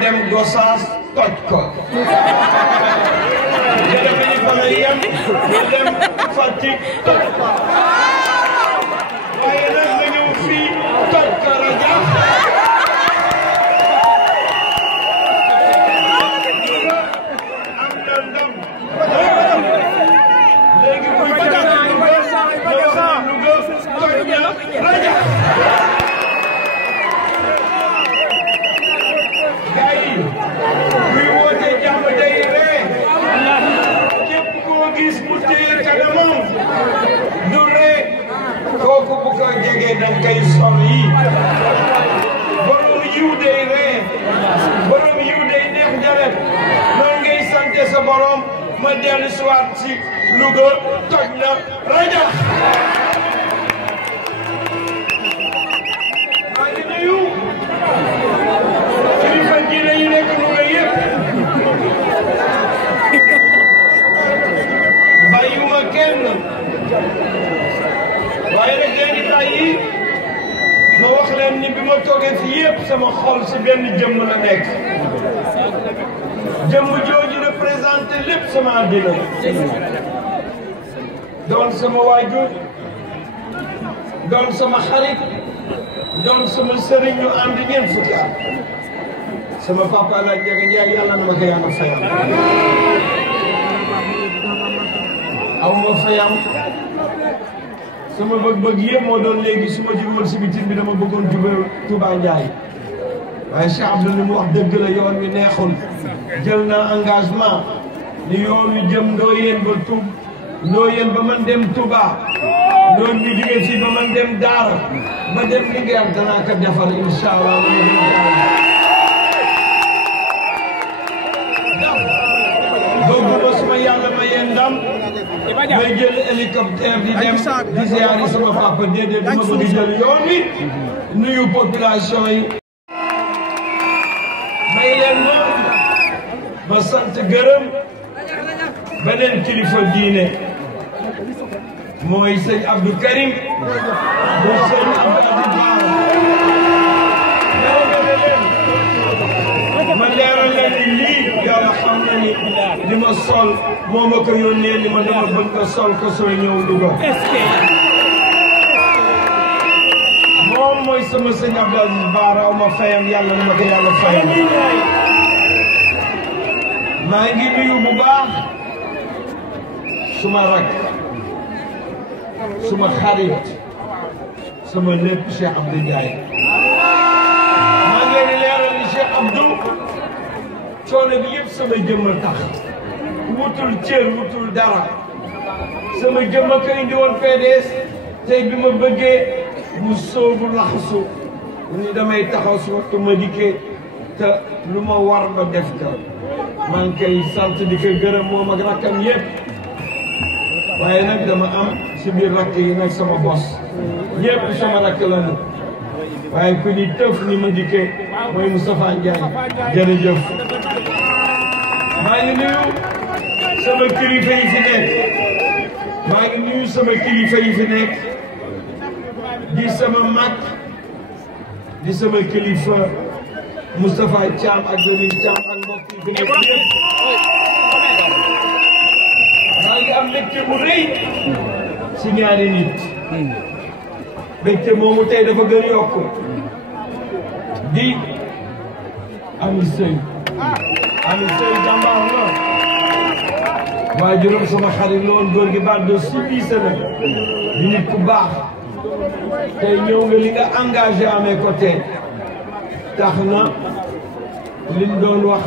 dem Gossas toj ko nga defe ni fa la yem ma dem Fatick toj ko waaye nag nga ñëw fii toj ko Radiax am na ndam léegi bu ñu toj na Radiax muy woote jàmm day ree képp koo gis mu téye kanamam du ree kooku bu ko jegee danga koy sol yi borom yiw day ree borom yiw day neex jaret noonu ngay sante sa borom ma dellu siwaat si Louga toj na Radiax maa ngi nuyu kilifa diine yi nekk Louga yëpp bàyyiwuma kenn waaye nag léegi tey ma wax leen ni bi ma toogee fii yëpp sama xol si benn jëmm la nekk jëmm jooju représenté lépp sama àddina doon sama waajur doon sama xarit doon sama sëriñ ñu ànd ñeent fukki at sama papa la Ndiaga Ndiaye yàlla na ma ko yàlla fayam aw ma fayam sama bëgg-bëgg yëpp moo doon léegi su ma jógoon si bitim bi dama bëggoon jubal Touba Ndiaye waaye Cheikh Abdou li mu wax dëgg la yoon wi neexul jël naa engagement ni yoon wi jëm Ndoyeen ba Ndoyeen ba man dem Touba yoon wi jóge fii ba man dem Daara ba dem Linguère danaa ko defar incha allah bëgguma suma yàlla ma yee ndam may jël hélicoptère di dem di ziyaari sama papa déedéet dama bëgg jël yoon wi nuyu population yi may leen ma sant gërëm beneen kilifa diine mooy sëñ Abdou Karim bu sëñ Abdou ma leeral leen ni lii yàlla xam na ni li ma sol moo ma ko yónnee ni ma dama bëgg nga sol ko sooy ñëw Louga moom mooy sama sëñ Abdou Aziz Bara ma fayam yàlla na ma ko yàlla fayam maa ngi nuyu bu baax suma rak suma xarit sama lépp Cheikh Abdou Ndiaye maa ngi leen di leeral ni Cheikh Abdou coono bi yëpp sama jëmm tax wutul cër wutul dara sama jëmm ko indi woon PDS tey bi ma bëggee mu soobu laxasu ni damay taxaw si waxtu ma dikkee te lu ma war ba def ka maa ngi koy sant di ko gërëm moom ak rakkam yëpp waaye nag dama am si biir rakk yi nag sama bos ñëpp sama rakk lañu waaye ku ni tëf ni ma dikkee mooy Moustapha Ndiaye jërëjëf maa ngi nuyu sama kilifa yi fi nekk maa ngi nuyu sama kilifa yi fi nekk di sama mag di sama kilifa Moustapha Thiam ak Lamine Thiam ak mbokk yi fi nekk yëpp maa ngi am mbégte mu rëy si ñaari nit mbégte moomu tey dafa gën yokku di Ami Sey jàmbaar la waajuram sama xarit la woon góor gi baat do si biise la di nit ku baax tey ñëw nga li nga engagé à mes côtés tax na liñ doon wax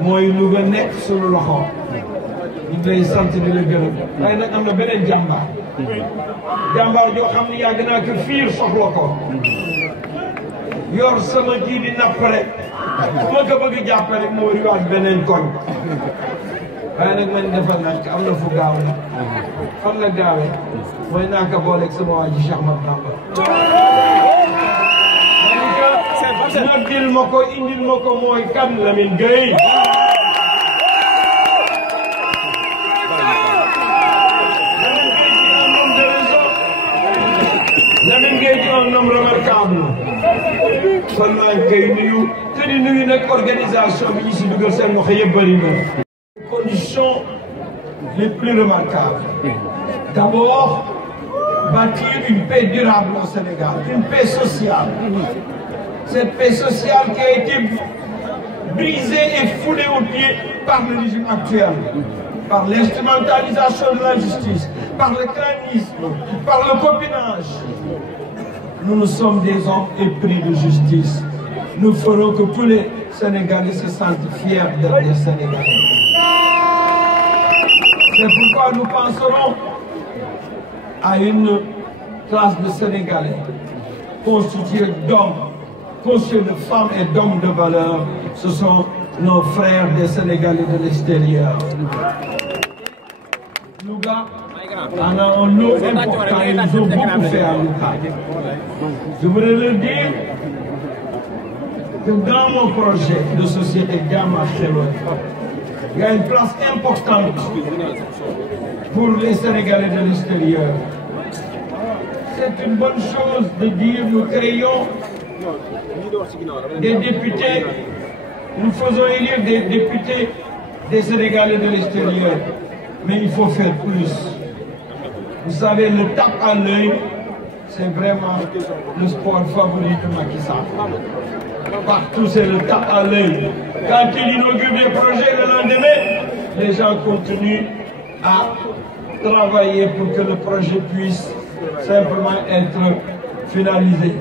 mooy lu nga nekk suñu loxo ñu lay sant di la gërëm waaye nag am na beneen jàmbaar joo xam ni yàgg naa ko fiir soxla ko yor sama kii di napp rek fu ma ko bëgg jàppe rek moo riwaat beneen koñ waaye nag man defal naa am na fu gaaw la fan la gaawee mooy naa ko booleeg sama waa ji Cheikh Ahmadou Bamba noddil ma ko indil ma ko mooy kan Lamine Gueye Lamine Gueye di un homme remarquable kon maa ngi koy nuyu te di nuyu nag organisation bi ñu si dugal seen loxo yëpp bëri na. Conditions les plus remarquables. D'abord, bâtir une paix durable au Sénégal, une paix sociale. Cette paix sociale qui a été brisée et foulée aux pieds par le régime actuel, par l'instrumentalisation de la justice, par le crânisme, par le copinage. Nous sommes des hommes épris de justice. Nous ferons que tous les Sénégalais se sentent fiers d'être des Sénégalais. C'est pourquoi nous penserons à une classe de Sénégalais constituée d'hommes, constituée de femmes et d'hommes de valeur. Ce sont nos frères des Sénégalais de l'extérieur. Louga en a un lot important et ils ont beaucoup fait à Louga. Je voudrais leur dire que dans mon projet de société Gamma Chéro, il y a une place importante pour les Sénégalais de l'extérieur. C'est une bonne chose de dire nous créons des députés, nous faisons élire des députés des Sénégalais de l'extérieur. Mais il faut faire plus. Vous savez, le tape à l'œil, c'est vraiment le sport favori de Macky Sall. Partout, c'est le tape à l'œil. Quand il inaugure des projets le lendemain, les gens continuent à travailler pour que le projet puisse simplement être finalisé.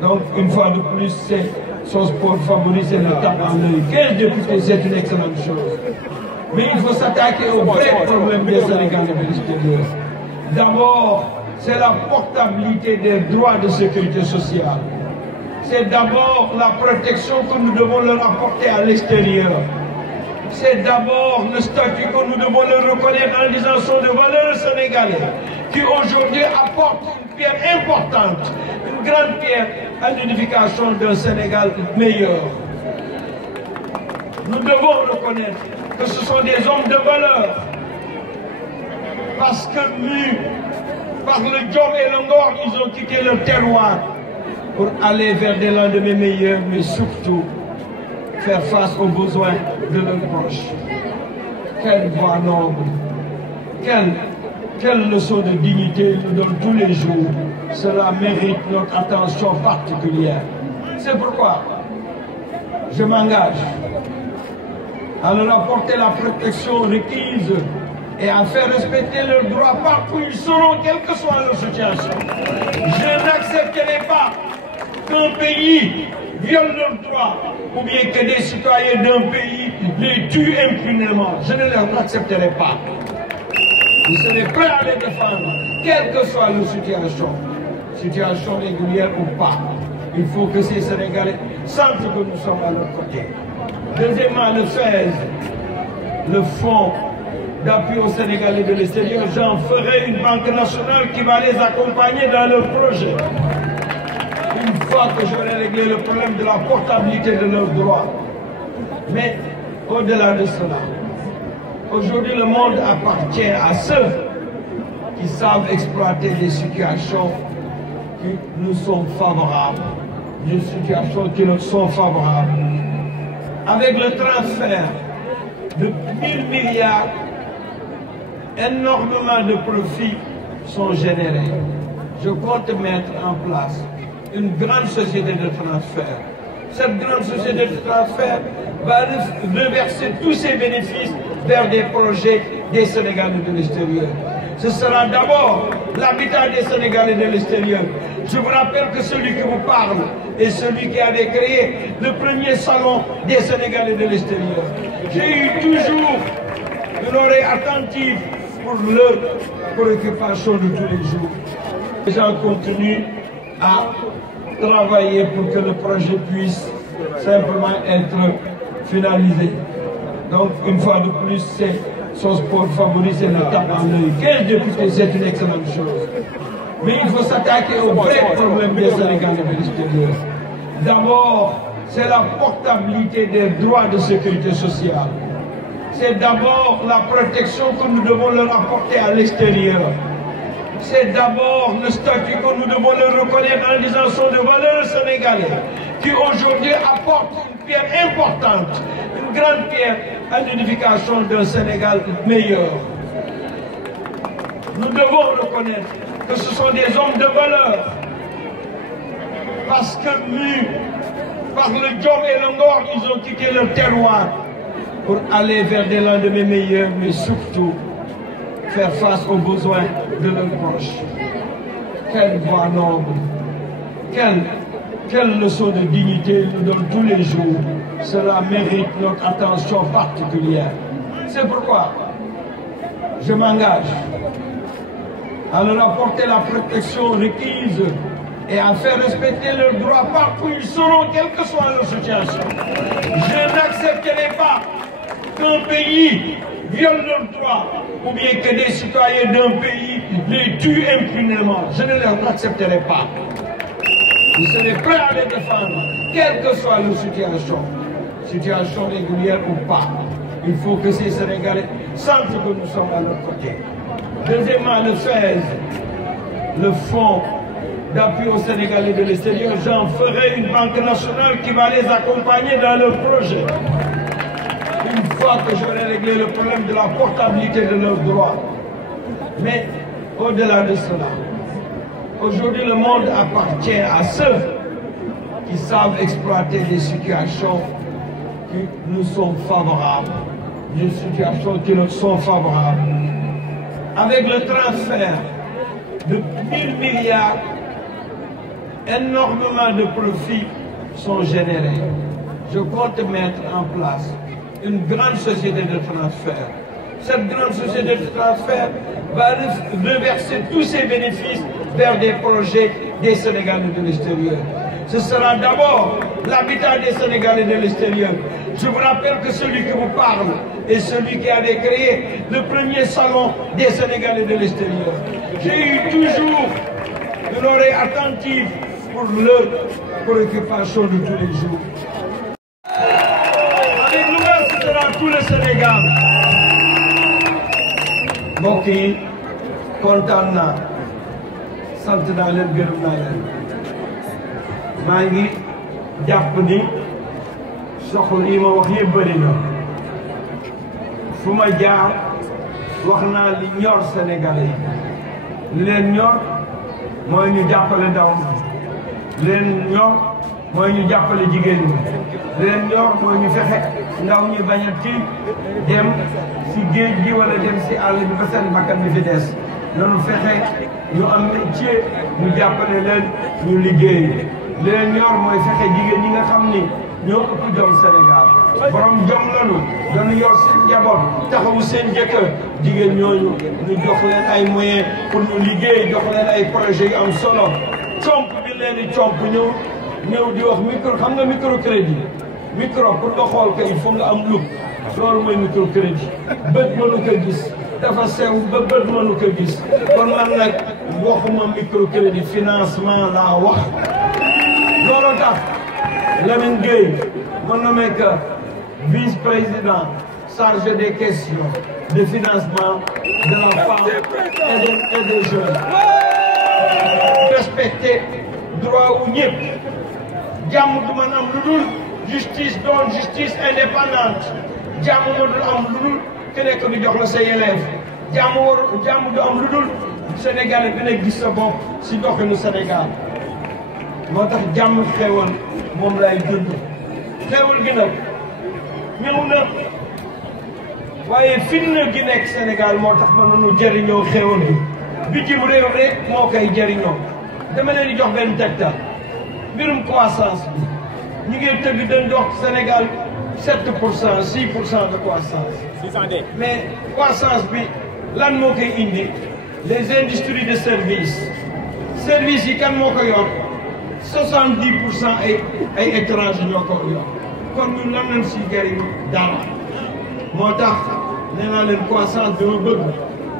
Donc, une fois de plus, c'est son sport favori, c'est le tape à l'œil. 15 députés, c'est une excellente chose. Mais il faut s'attaquer au vrai problème des Sénégalais de l'extérieur. D'abord, c'est la portabilité des droits de sécurité sociale. C'est d'abord la protection que nous devons leur apporter à l'extérieur. C'est d'abord le statut que nous devons leur reconnaître en disant sont de valeurs sénégalais qui aujourd'hui apportent une pierre importante, une grande pierre à l'édification d'un Sénégal meilleur. Nous devons reconnaître que ce sont des hommes de valeur. Parce que mus par le job et le ngor, ils ont quitté leur terroir pour aller vers des lendemains meilleurs, mais surtout faire face aux besoins de leurs proches. Quelle voix noble, quelle leçon de dignité nous donne tous les jours. Cela mérite notre attention particulière. C'est pourquoi je m'engage à leur apporter la protection requise et à faire respecter leurs droits partout où ils seront, quelle que soit leur situation. Je n'accepterai pas qu'un pays viole leurs droits ou bien que des citoyens d'un pays les tuent impunément. Je ne l'accepterai pas. Je serai prêt à les défendre, quelle que soit leur situation régulière ou pas. Il faut que ces Sénégalais sentent que nous sommes à leur côté. Deuxièmement, le FAISE, le Fonds d'appui aux Sénégalais de l'extérieur, j'en ferai une banque nationale qui va les accompagner dans leur projet. Une fois que j'aurai réglé le problème de la portabilité de leurs droits. Mais au-delà de cela, aujourd'hui le monde appartient à ceux qui savent exploiter des situations qui nous sont favorables, des situations qui nous sont favorables. Avec le transfert de 1000 milliards, énormément de profits sont générés. Je compte mettre en place une grande société de transfert. Cette grande société de transfert va reverser tous ses bénéfices vers des projets des Sénégalais de l'extérieur. Ce sera d'abord l'habitat des Sénégalais de l'extérieur. Je vous rappelle que celui qui vous parle est celui qui avait créé le premier salon des Sénégalais de l'extérieur. J'ai eu toujours une oreille attentive pour leur préoccupation de tous les jours. Les gens continuent à travailler pour que le projet puisse simplement être finalisé. Donc, une fois de plus, c'est son sport favori, c'est le tape dans l'œil. 15 députés, c'est une excellente chose. Mais il faut s'attaquer au vrai problème des Sénégalais de l'extérieur. D'abord, c'est la portabilité des droits de sécurité sociale. C'est d'abord la protection que nous devons leur apporter à l'extérieur. C'est d'abord le statut que nous devons leur reconnaître en disant sont de valeurs sénégalais qui aujourd'hui apporte une pierre importante, une grande pierre à l'édification d'un Sénégal meilleur. Nous devons reconnaître que ce sont des hommes de valeur, parce que mus par le Diom et le Ngor, ils ont quitté leur terroir pour aller vers des lendemains meilleurs, mais surtout faire face aux besoins de leurs proches. Quelle voix noble, quelle leçon de dignité nous donne tous les jours. Cela mérite notre attention particulière. C'est pourquoi je m'engage à leur apporter la protection requise et à faire respecter leurs droits partout où ils seront, quelle que soit leur situation. Je n'accepterai pas qu'un pays viole leurs droits ou bien que des citoyens d'un pays les tuent impunément. Je ne l'accepterai pas. Je serai prêt à les défendre, quelle que soit leur situation régulière ou pas. Il faut que ces Sénégalais sentent que nous sommes à leur côté. Deuxièmement, le FAISE, le Fonds d'appui aux Sénégalais de l'extérieur, j'en ferai une banque nationale qui va les accompagner dans leur projet. Une fois que j'aurai réglé le problème de la portabilité de leurs droits. Mais au-delà de cela, aujourd'hui le monde appartient à ceux qui savent exploiter des situations qui nous sont favorables. Des situations qui nous sont favorables. Avec le transfert de 1000 milliards, énormément de profits sont générés. Je compte mettre en place une grande société de transfert. Cette grande société de transfert va reverser tous ses bénéfices vers des projets des Sénégalais de l'extérieur. Ce sera d'abord l'habitat des Sénégalais de l'extérieur. Je vous rappelle que celui qui vous parle est celui qui avait créé le premier salon des Sénégalais de l'extérieur. J'ai eu toujours une oreille attentive pour leurs préoccupations de tous les jours. Avec nous, ce sera tout le Sénégal. mbokk yi kontaan naa sant naa leen gërëm naa leen maa ngi jàpp ni soxla yi ma wax yëpp bëri na fu ma jaar wax naa li ñor Sénégalais yi li leen ñor mooy ñu jàppale ndaw mi li leen ñor mooy ñu jàppale jigéen ñi li leen ñor mooy ñu fexe ndaw ñi bañ a tiit dem si géej gi wala dem si àll bi ba seen bakkan bi fi des nanu fexe ñu am métier ñu jàppale leen ñu liggéey li leen ñor mooy fexe jigéen ñi nga xam ni ñoo ëpp jom Sénégal borom jom lanu dañu yor seen njaboot taxawu seen jëkkër jigéen ñooñu ñu jox leen ay moyens pour ñu liggéey jox leen ay projets yu am solo comp bi leen di comp ñëw di wax micro xam nga microcrédit micro pour nga xool ko il faut nga am lug loolu mooy microcrédit bët mënu ko gis dafa sew ba bët mënu ko gis kon man nag waxuma microcrédit financement laa wax loolu tax Lamine Gueye mon nommé que vice-président chargé des questions de financement de la femme et des jeunes. Respecter droit wu ñëpp jàmm du man am lu dul justice doon justice indépendante jàmm ma dul am lu dul ku nekk di jox la sa yelleef jàmm du am lu dul Sénégalais bi nekk gis sa bopp si doxinu Sénégal moo tax jàmm xewal moom lay dund xewal gi nag ñëw na waaye fitna gi nekk Sénégal moo tax mën nañu jëriñoo xewal gi bitim réew rek moo koy jëriñoo dama leen di jox benn tegtal mbirum croissance bi ñu ngi tëgg dañ dox Sénégal 7%, 6% de croissance. Mais croissance bi lan moo koy indi les industries de service service yi kan moo ko yor 70% ay étrangers ñoo ko yor kon ñun lan lañ si jëriñ dara moo tax nee naa leen croissance bi ma bëgg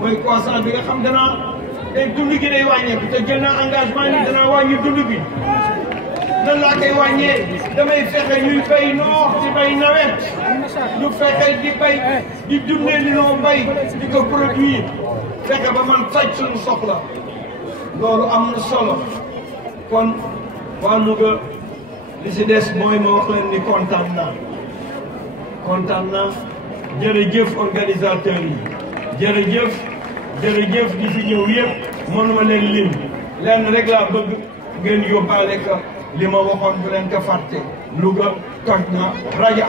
mooy croissance bi nga xam danaa te dund gi day wàññeeku te jël naa engagement ni danaa wàññi dund gi nan laa koy wàññee damay fexe ñuy bay noor di bay nawet ñu fexe di bay di dundee li noo bay di ko produire fexe ba man faj suñu soxla loolu am na solo kon waa Louga li si des mooy ma wax leen ni kontaan naa jërëjëf organisateurs yi jërëjëf di fi ñëw yëpp mënuma leen lim lenn rek laa bëgg ngeen yóbbaale ko li ma waxoon bu leen ko fàtte Louga toj na raja